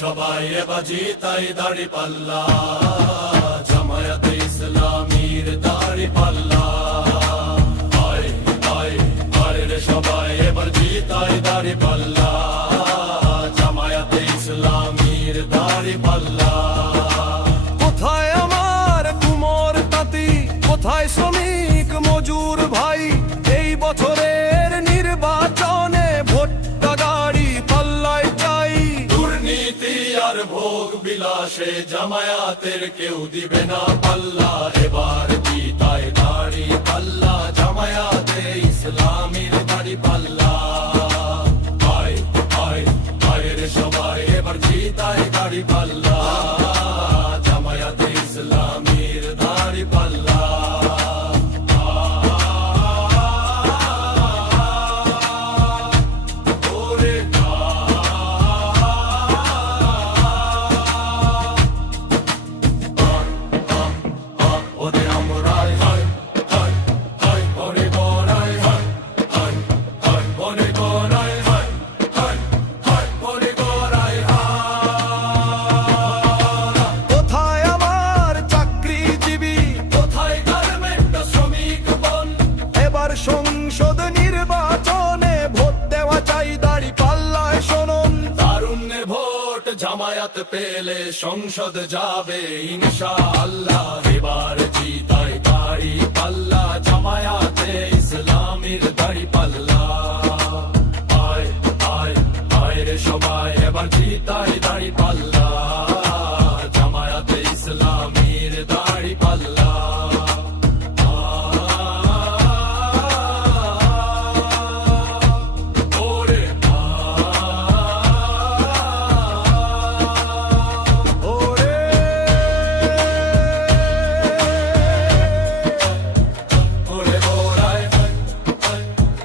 সবাই এবার জিতাই দাড়ি পাল্লা, জামায়াতে ইসলামীর দাড়ি পাল্লা। আয় আয় আয় রে সবাই এবার জিতাই দাড়ি পাল্লা, জামায়াতে ইসলামীর দাড়ি পাল্লা। কোথায় আমার কুমোর তাঁতি, কোথায় শ্রমিক মজুর ভাই? এই বছরের নির্বাচনে ভোটটা দাড়ি পাল্লায় চাই। দুর্নীতি আর ভোগ বিলাসে জামায়াতের কেউ দিবে না পাল্লা, এবার জিতাই দাড়ি পাল্লা, জামায়াতে ইসলামীর দাড়ি পাল্লা। আয় আয় আয় রে সবাই এবার জিতাই দাড়ি পাল্লা, জামায়াতে ইসলামীর দাড়ি পাল্লা। কোথায় আমার চাকরিজীবী, কোথায় গার্মেন্ট শ্রমিক বোন? এবার সংসদ নির্বাচনে ভোট দেওয়া চাই দাড়ি পাল্লায় শোনুন। তারুণ্যের ভোট জামায়াত পেলে সংসদ যাবে ইনশাআল্লাহ, এবার জিতাই দাড়ি পাল্লা, জামায়াতে ইসলামীর দাড়ি পাল্লা। আয় আয় আয় রে সবাই এবার জিতাই দাড়ি পাল্লা।